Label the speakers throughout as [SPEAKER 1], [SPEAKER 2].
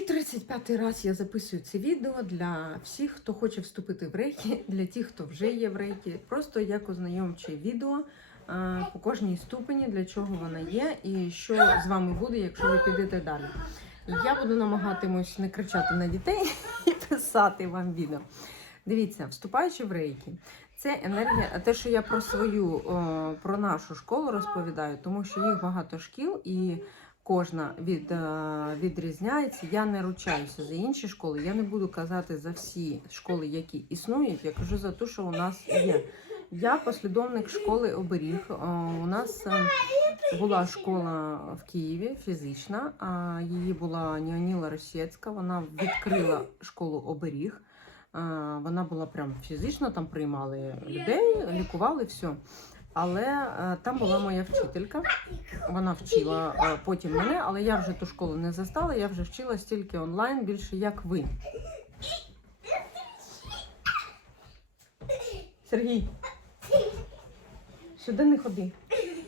[SPEAKER 1] 35 раз я записую це відео для всіх, хто хоче вступити в рейки, для тих, хто вже є в рейкі. Просто як ознайомче відео по кожній ступені, для чого вона є, і що з вами буде, якщо ви підете далі. Я буду намагатимусь не кричати на дітей і писати вам відео. Дивіться, вступаючи в рейки, це енергія, те, що я про свою, про нашу школу розповідаю, тому що їх багато шкіл і кожна від, е, відрізняється. Я не ручаюся за інші школи. Я не буду казати за всі школи, які існують. Я кажу за те, що у нас є. Я послідовник школи оберіг. Е, У нас е, була школа в Києві фізична, а її була Ніоніла Росєцька. Вона відкрила школу оберіг. Вона була прям фізично, там приймали людей, лікували все. Але е, там була моя вчителька. Вона вчила е, потім мене, але я вже ту школу не застала, я вже вчила стільки онлайн, більше як ви. Сергій, сюди не ходи.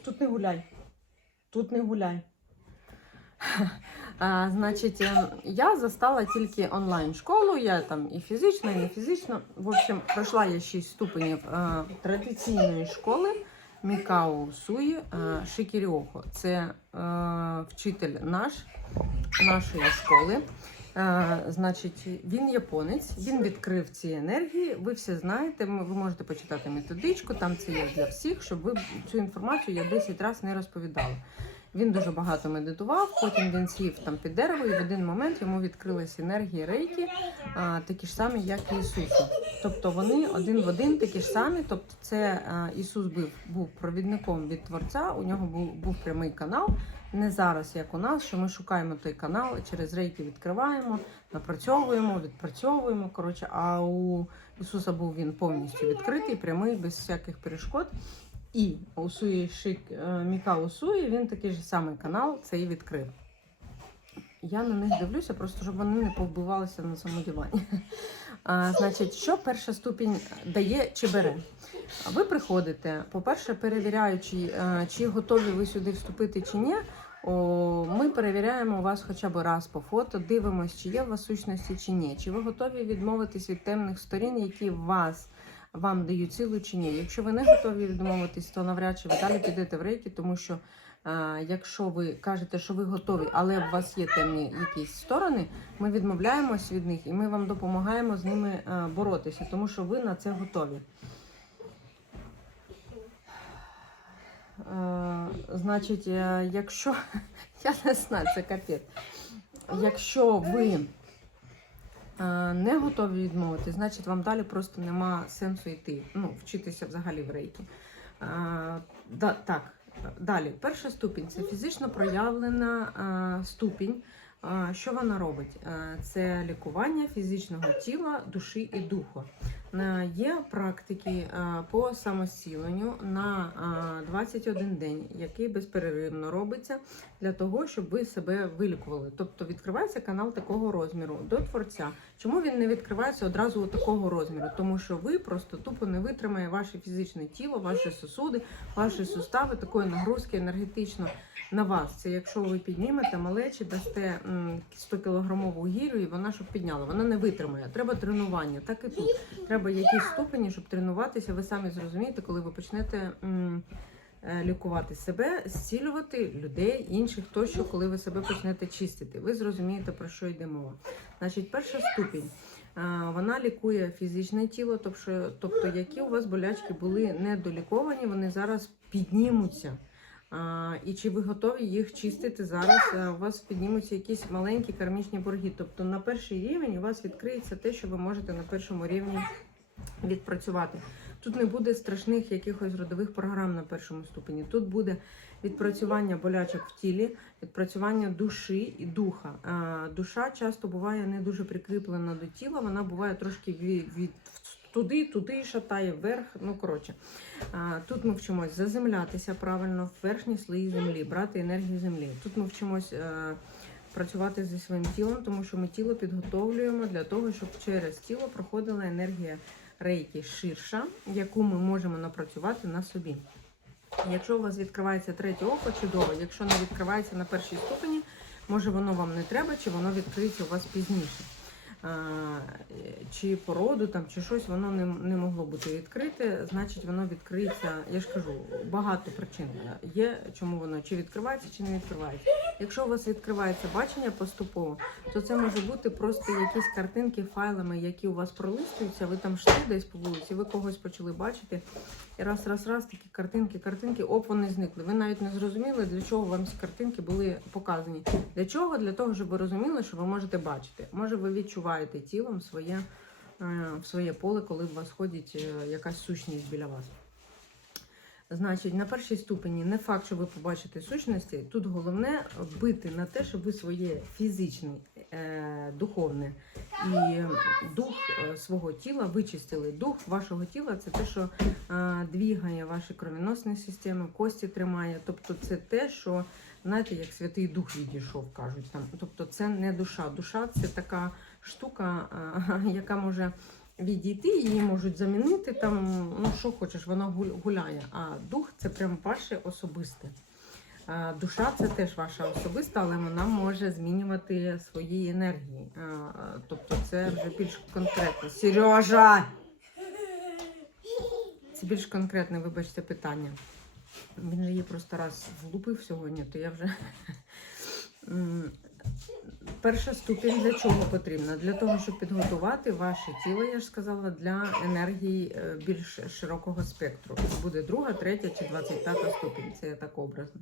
[SPEAKER 1] Тут не гуляй. Тут не гуляй. А, значить, е, я застала тільки онлайн школу. Я там і фізично, і не фізично. В общем, пройшла я 6 ступенів е, традиційної школи Мікао Суї е, Шикіріохо. Це е, вчитель наш, нашої школи. Е, значить, він японець, він відкрив ці енергії. Ви все знаєте. Ви можете почитати методичку, там це є для всіх, щоб ви цю інформацію я 10 разів не розповідала. Він дуже багато медитував, потім він сів там під дерево, і в один момент йому відкрилися енергії рейки, а, такі ж самі, як і Ісусу. Тобто вони один в один такі ж самі. Тобто, це а, Ісус був, був провідником від Творця, у нього був, був прямий канал. Не зараз, як у нас, що ми шукаємо той канал, через рейки відкриваємо, напрацьовуємо, відпрацьовуємо. Коротше, а у Ісуса був він повністю відкритий, прямий, без всяких перешкод. І у Суї Шик е, Міка Усуї він такий же самий канал цей відкрив. Я на них дивлюся, просто щоб вони не повбивалися на цьому дивані. А, значить, що перша ступінь дає чи бере? Ви приходите, по-перше, перевіряючи, е, чи готові ви сюди вступити чи ні. Ми перевіряємо вас хоча б раз по фото, дивимося, чи є у вас сущності чи ні. Чи ви готові відмовитись від темних сторін, які вас вам дають силу чи ні. Якщо ви не готові відмовитись, то навряд чи ви далі підете в рейки, тому що е, якщо ви кажете, що ви готові, але у вас є темні якісь сторони, ми відмовляємось від них і ми вам допомагаємо з ними е, боротися, тому що ви на це готові. Е, значить, якщо я не знаю, це капець. Якщо ви не готові відмовити, значить вам далі просто нема сенсу йти. Ну, вчитися взагалі в рейки. Е, да, так, далі. Перша ступінь це фізично проявлена е, ступінь. Е, Що вона робить? Е, Це лікування фізичного тіла, душі і духу. Е, Є практики е, по самозціленню на е, 21 день, який безперервно робиться для того, щоб ви себе вилікували. Тобто відкривається канал такого розміру до творця. Чому він не відкривається одразу у такого розміру? Тому що ви просто тупо не витримає ваше фізичне тіло, ваші сосуди, ваші сустави такої нагрузки енергетично на вас. Це якщо ви піднімете малечі, дасте 100 кілограмову гірю, і вона щоб підняла. Вона не витримає. Треба тренування. Так і тут. Треба якісь ступені, щоб тренуватися. Ви самі зрозумієте, коли ви почнете. м, е, Лікувати себе, зцілювати людей, інших тощо, коли ви себе почнете чистити. Ви зрозумієте, про що йде мова. Значить, перша ступінь. Вона лікує фізичне тіло, тобто, тобто які у вас болячки були недоліковані, вони зараз піднімуться. А, і чи ви готові їх чистити зараз? У вас піднімуться якісь маленькі кармічні борги. Тобто на перший рівень у вас відкриється те, що ви можете на першому рівні відпрацювати. Тут не буде страшних якихось родових програм на першому ступені. Тут буде відпрацювання болячок в тілі, відпрацювання душі і духа. Душа часто буває не дуже прикріплена до тіла, вона буває трошки від, від туди, туди шатає вверх. Ну коротше, тут ми вчимось заземлятися правильно в верхні слої землі, брати енергію землі. Тут ми вчимось. е, Працювати зі своїм тілом, тому що ми тіло підготовлюємо для того, щоб через тіло проходила енергія рейки ширша, яку ми можемо напрацювати на собі. Якщо у вас відкривається третє око, чудово. Якщо не відкривається на першій ступені, Може, воно вам не треба, чи воно відкриється у вас пізніше. Чи породу там, чи щось воно не, не могло бути відкрите, значить воно відкриється. Я ж кажу, багато причин є, чому воно чи відкривається, чи не відкривається. Якщо у вас відкривається бачення поступово, то це може бути просто якісь картинки файлами, які у вас пролистуються. Ви там йшли десь по вулиці, ви когось почали бачити. І раз, раз, раз, такі картинки, картинки, оп, вони зникли. Ви навіть не зрозуміли, для чого вам ці картинки були показані. Для чого? Для того, щоб ви розуміли, що ви можете бачити. Може, ви відчуваєте тілом своє, е, в своє поле, коли у вас ходить е, якась сущність біля вас. Значить, на першій ступені не факт, що ви побачите сущності. Тут головне бити на те, щоб ви своє фізичне, е, духовне і дух е, свого тіла вичистили. Дух вашого тіла це те, що е, двігає ваші кровіносні системи, кості тримає. Тобто це те, що знаєте, як Святий Дух відійшов, кажуть там. Тобто це не душа. Душа це така штука, яка може відійти, її можуть замінити там, ну що хочеш, вона гуляє. А дух це прям ваше особисте. Душа це теж ваша особиста, але вона може змінювати свої енергії. Тобто це вже більш конкретно. Сережа! Це більш конкретне, вибачте, питання. Він же її просто раз влупив сьогодні, то я вже. Перша ступінь для чого потрібна? Для того, щоб підготувати ваше тіло, я ж сказала, для енергії е, більш широкого спектру. Це буде друга, третя чи 25 ступінь. Це я так образно.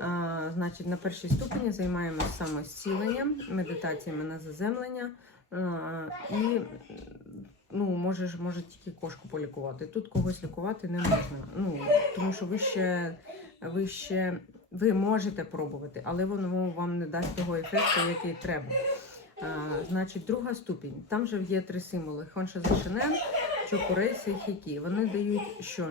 [SPEAKER 1] А, значить, на першій ступені займаємося саме зціленням, медитаціями на заземлення. А, і ну, можеш, може тільки кошку полікувати. Тут когось лікувати не можна. Ну, тому що ви ще, ви ще ви можете пробувати, але воно вам не дасть того ефекту, який треба. А, значить, друга ступінь. Там же є три символи: Хонша Зашинен, Чокурейси і Хікі. Вони дають, що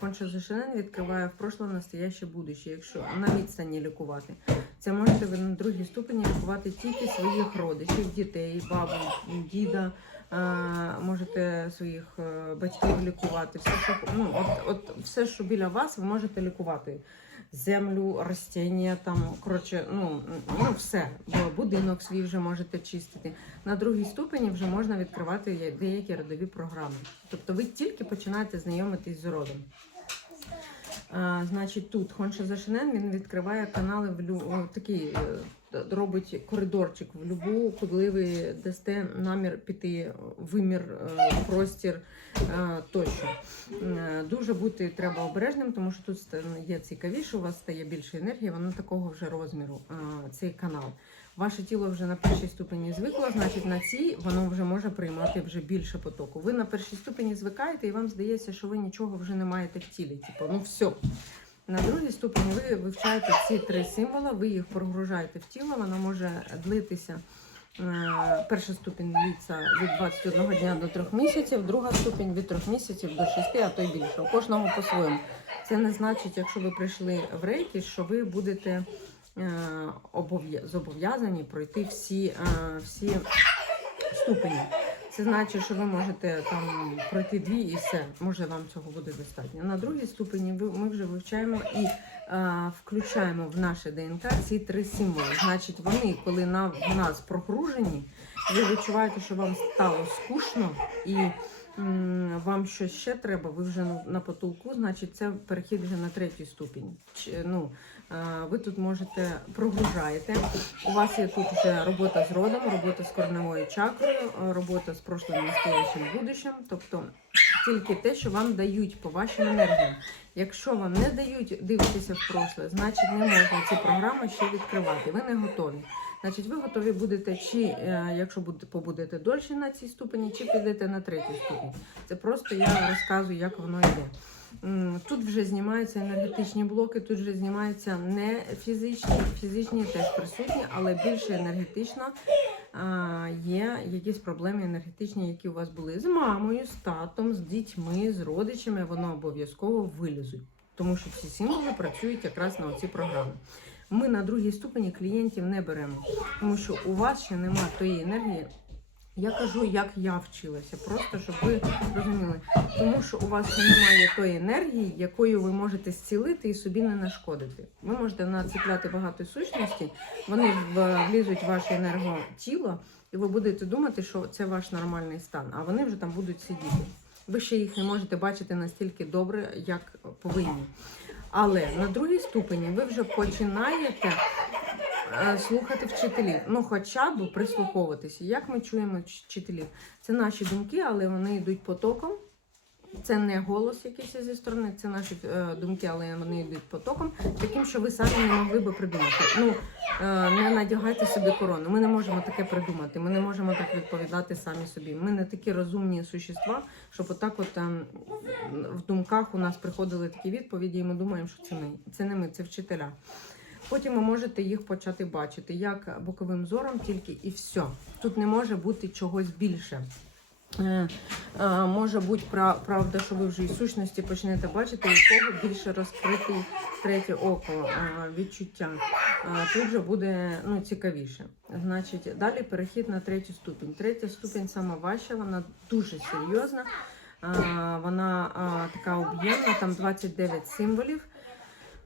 [SPEAKER 1] Хонша Зашинен відкриває в прошле, настояще, будуще, якщо на відстані лікувати. Це можете ви на другій ступені лікувати тільки своїх родичів, дітей, бабу, діда. Можете своїх е, батьків лікувати. Все, що, ну, от, от, все, що біля вас, ви можете лікувати землю, ростіння, там, коротше, ну, ну все. Бо будинок свій вже можете чистити. На другій ступені вже можна відкривати деякі родові програми. Тобто ви тільки починаєте знайомитись з родом. А, значить, тут Хонша Зашинен він відкриває канали в лю... такий, е, робить коридорчик в любу, куди ви дасте намір піти вимір, е, простір е, тощо. Е, Дуже бути треба обережним, тому що тут є цікавіше, у вас стає більше енергії, воно такого вже розміру, цей канал. Ваше тіло вже на першій ступені звикло, значить на цій воно вже може приймати вже більше потоку. Ви на першій ступені звикаєте, і вам здається, що ви нічого вже не маєте в тілі. Типу, ну все. На другій ступені ви вивчаєте ці три символи, ви їх прогружаєте в тіло, воно може длитися. е, Перша ступінь длиться від 21 дня до 3 місяців, друга ступінь від 3 місяців до 6, а то й більше. У кожного по-своєму. Це не значить, якщо ви прийшли в рейки, що ви будете е, зобов'язані пройти всі, е, всі ступені. Це значить, що ви можете там пройти дві і все. Може вам цього буде достатньо. На другій ступені ми вже вивчаємо і а, включаємо в наше ДНК ці три символи. Значить, вони, коли на, в нас прогружені, ви відчуваєте, що вам стало скучно і вам щось ще треба, ви вже на, потолку, значить, це перехід вже на третю ступінь. Ну, е, ви тут можете прогружаєте. У вас є тут вже робота з родом, робота з корневою чакрою, робота з прошлим, настоящим, будущим. Тобто тільки те, що вам дають по вашим енергіям. Якщо вам не дають дивитися в прошле, значить не можна ці програми ще відкривати. Ви не готові. Значить, ви готові будете, чи е, якщо будете побудете дольше на цій ступені, чи підете на третю ступінь. Це просто я розказую, як воно йде. Тут вже знімаються енергетичні блоки, тут вже знімаються не фізичні, фізичні теж присутні, але більше енергетично є якісь проблеми енергетичні, які у вас були з мамою, з татом, з дітьми, з родичами, воно обов'язково вилізуть. Тому що ці символи працюють якраз на оці програми. Ми на другій ступені клієнтів не беремо, тому що у вас ще немає тої енергії, Я кажу, як я вчилася, просто щоб ви розуміли. Тому що у вас немає тої енергії, якою ви можете зцілити і собі не нашкодити. Ви можете нацепляти багато сущностей, вони влізуть в ваше енерготіло, і ви будете думати, що це ваш нормальний стан, а вони вже там будуть сидіти. Ви ще їх не можете бачити настільки добре, як повинні. Але на другій ступені ви вже починаєте е, слухати вчителів. Ну, хоча б прислуховуватися. Як ми чуємо вчителів? Це наші думки, але вони йдуть потоком. Це не голос якийсь зі сторони, це наші е, думки, але вони йдуть потоком, таким, що ви самі не могли би придумати. Ну е, не надягайте собі корону. Ми не можемо таке придумати. Ми не можемо так відповідати самі собі. Ми не такі розумні существа, щоб отак, от ем, в думках у нас приходили такі відповіді, і ми думаємо, що це ми. Це не ми, це вчителя. Потім ви можете їх почати бачити як боковим зором, тільки і все. Тут не може бути чогось більше. Е, е, Може бути правда, що ви вже і сущності почнете бачити, у кого більше розкритий третє око е, відчуття. Тут же буде ну, цікавіше. Значить, далі перехід на третю ступінь. Третя ступінь сама важча, вона дуже серйозна. Вона така об'ємна, там 29 символів.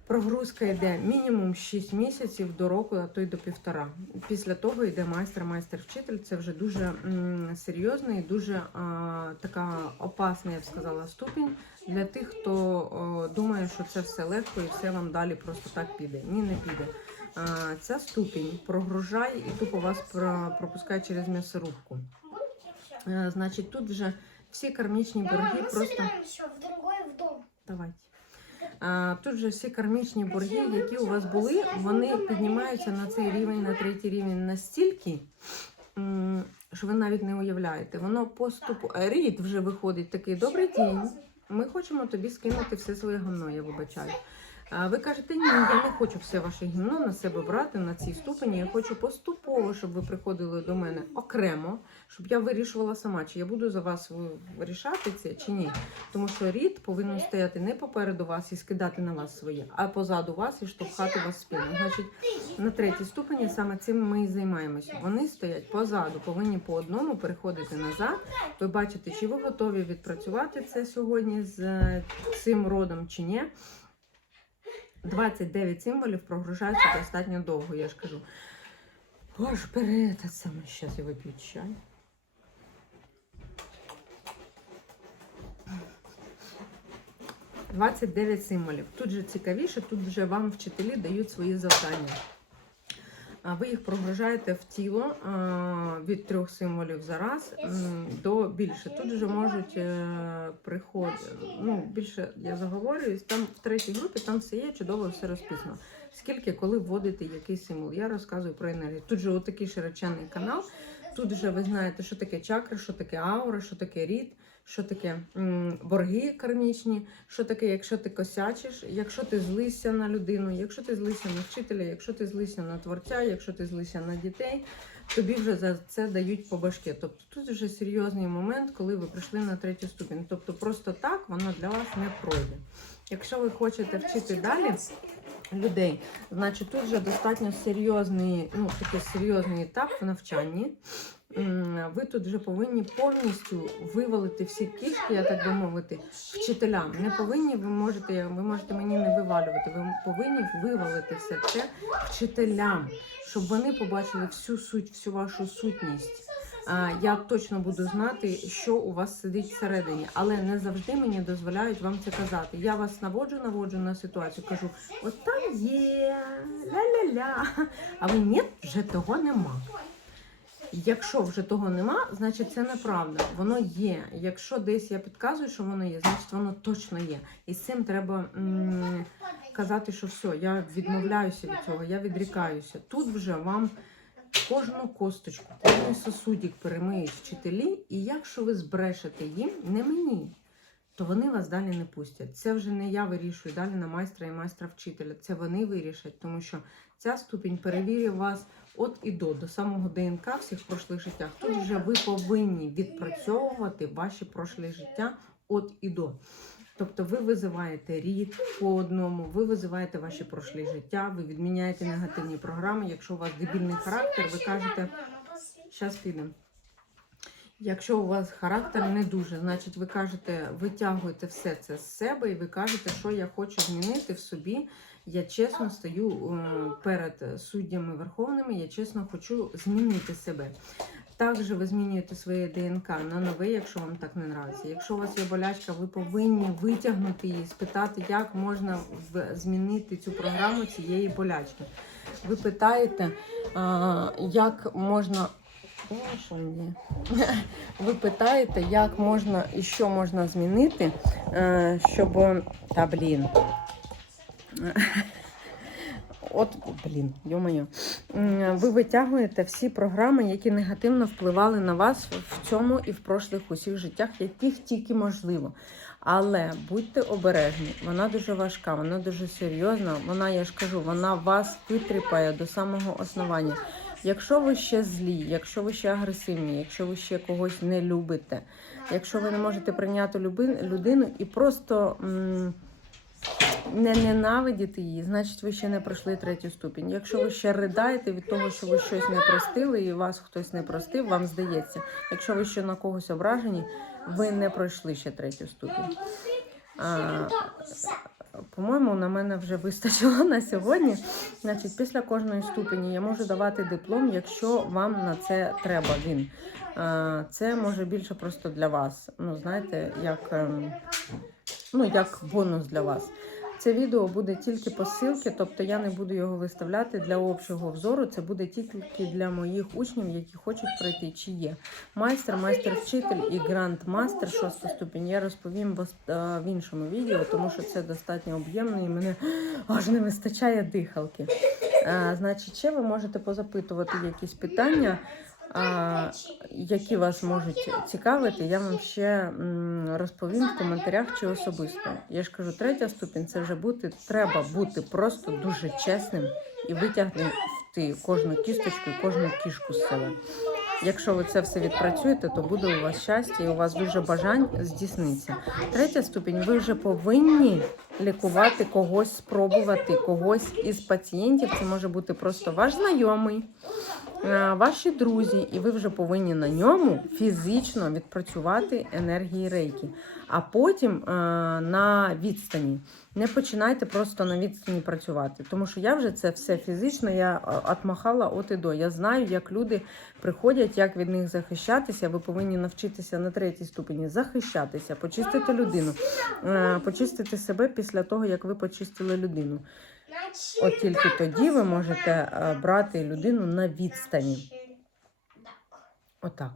[SPEAKER 1] Прогрузка йде мінімум 6 місяців до року, а то й до півтора. Після того йде майстер, майстер-вчитель. Це вже дуже м, серйозний, дуже а, така опасна, я б сказала, ступінь для тих, хто о, думає, що це все легко і все вам далі просто так піде. Ні, не піде. А, ця ступінь прогружає і тупо вас про- пропускає через м'ясорубку. Е, значить, тут вже всі кармічні борги просто. Давайте. Тут же всі кармічні борги, які у вас були, вони піднімаються на цей рівень, на третій рівень настільки, що ви навіть не уявляєте. Воно поступу. Рід вже виходить такий добрий день. Ми хочемо тобі скинути все своє гамно, я вибачаю. А ви кажете, ні, я не хочу все ваше гімно на себе брати на цій ступені. Я хочу поступово, щоб ви приходили до мене окремо, щоб я вирішувала сама, чи я буду за вас вирішати це чи ні. Тому що рід повинен стояти не попереду вас і скидати на вас своє, а позаду вас і штовхати вас спину. Значить, на третій ступені саме цим ми і займаємося. Вони стоять позаду, повинні по одному переходити назад. Ви бачите, чи ви готові відпрацювати це сьогодні з е, цим родом чи ні. 29 символів прогружаються достатньо довго, я ж кажу. Бери этот саме, зараз я вип'ю чай. Двадцять символів. Тут же цікавіше, тут вже вам вчителі дають свої завдання. А Ви їх прогружаєте в тіло від трьох символів за раз до більше. Тут вже можуть е, приходити. Ну, більше я заговорююсь. Там в третій групі там все є чудово, все розписано. Скільки, коли вводити який символ. Я розказую про енергію. Тут же отакий широченний канал. Тут же ви знаєте, що таке чакри, що таке аура, що таке рід, що таке борги кармічні, що таке, якщо ти косячиш, якщо ти злися на людину, якщо ти злися на вчителя, якщо ти злися на творця, якщо ти злися на дітей, тобі вже за це дають по башки. Тобто тут вже серйозний момент, коли ви прийшли на третю ступінь. Тобто просто так воно для вас не пройде. Якщо ви хочете вчити далі людей, значить тут вже достатньо серйозний, ну такий серйозний етап в навчанні. Ви тут вже повинні повністю вивалити всі кішки, я так би мовити, вчителям. Не повинні ви можете, ви можете мені не вивалювати. Ви повинні вивалити все це вчителям, щоб вони побачили всю суть, всю вашу сутність. Я точно буду знати, що у вас сидить всередині, але не завжди мені дозволяють вам це казати. Я вас наводжу, наводжу на ситуацію, кажу, от там є ля-ля-ля. А ви ні, вже того нема. Якщо вже того нема, значить це неправда. Воно є. Якщо десь я підказую, що воно є, значить воно точно є. І з цим треба м- казати, що все, я відмовляюся від цього, я відрікаюся. Тут вже вам кожну косточку, кожний сосудик перемиють вчителі, і якщо ви збрешете їм, не мені, то вони вас далі не пустять. Це вже не я вирішую далі на майстра і майстра вчителя. Це вони вирішать, тому що ця ступінь перевірює вас от і до, до самого ДНК всіх прошлих життях. Тут вже ви повинні відпрацьовувати ваші прошлі життя от і до. Тобто ви визиваєте рід по одному, ви визиваєте ваші прошлі життя, ви відміняєте негативні програми. Якщо у вас дебільний характер, ви кажете, Зараз підемо. Якщо у вас характер не дуже, значить ви кажете, витягуєте все це з себе і ви кажете, що я хочу змінити в собі. Я чесно стою е, перед суддями верховними, я чесно хочу змінити себе. Також ви змінюєте своє ДНК на нове, якщо вам так не нравиться. Якщо у вас є болячка, ви повинні витягнути її, спитати, як можна змінити цю програму цієї болячки. Ви питаєте, як можна. Ви питаєте, як можна і що можна змінити, е, щоб. Та блін. От, блін, йо-моє. Ви витягуєте всі програми, які негативно впливали на вас в цьому і в прошлих усіх життях, яких тільки можливо. Але будьте обережні, вона дуже важка, вона дуже серйозна. Вона, я ж кажу, вона вас витріпає до самого основання. Якщо ви ще злі, якщо ви ще агресивні, якщо ви ще когось не любите, якщо ви не можете прийняти людину і просто м, не ненавидіти її, значить ви ще не пройшли третю ступінь. Якщо ви ще ридаєте від того, що ви щось не простили і вас хтось не простив, вам здається. Якщо ви ще на когось ображені, ви не пройшли ще третю ступінь. А, по-моєму, на мене вже вистачило на сьогодні. Значить, після кожної ступені я можу давати диплом, якщо вам на це треба він. Це може більше просто для вас. Ну, знаєте, як, ем, ну, як бонус для вас. Це відео буде тільки по ссылці, тобто я не буду його виставляти для общого взору. Це буде тільки для моїх учнів, які хочуть пройти, чи є майстер, майстер-вчитель і гранд-мастер шоста ступінь. Я розповім е, в іншому відео, тому що це достатньо об'ємно і мене аж не вистачає дихалки. А, значить, ще ви можете позапитувати якісь питання. Які вас можуть цікавити, я вам ще розповім в коментарях чи особисто. Я ж кажу, третя ступінь це вже бути, треба бути просто дуже чесним і витягнути кожну кісточку кожну кішку з себе. Якщо ви це все відпрацюєте, то буде у вас щастя і у вас дуже бажань здійсниться. Третя ступінь, ви вже повинні лікувати когось, спробувати когось із пацієнтів. Це може бути просто ваш знайомий, е, ваші друзі, і ви вже повинні на ньому фізично відпрацювати енергії рейки. А потім е, на відстані. Не починайте просто на відстані працювати, тому що я вже це все фізично я е, отмахала от і до. Я знаю, як люди приходять, як від них захищатися. Ви повинні навчитися на третій ступені захищатися, почистити людину, почистити себе після того, як ви почистили людину. От тільки тоді ви можете е, брати людину на відстані. Отак.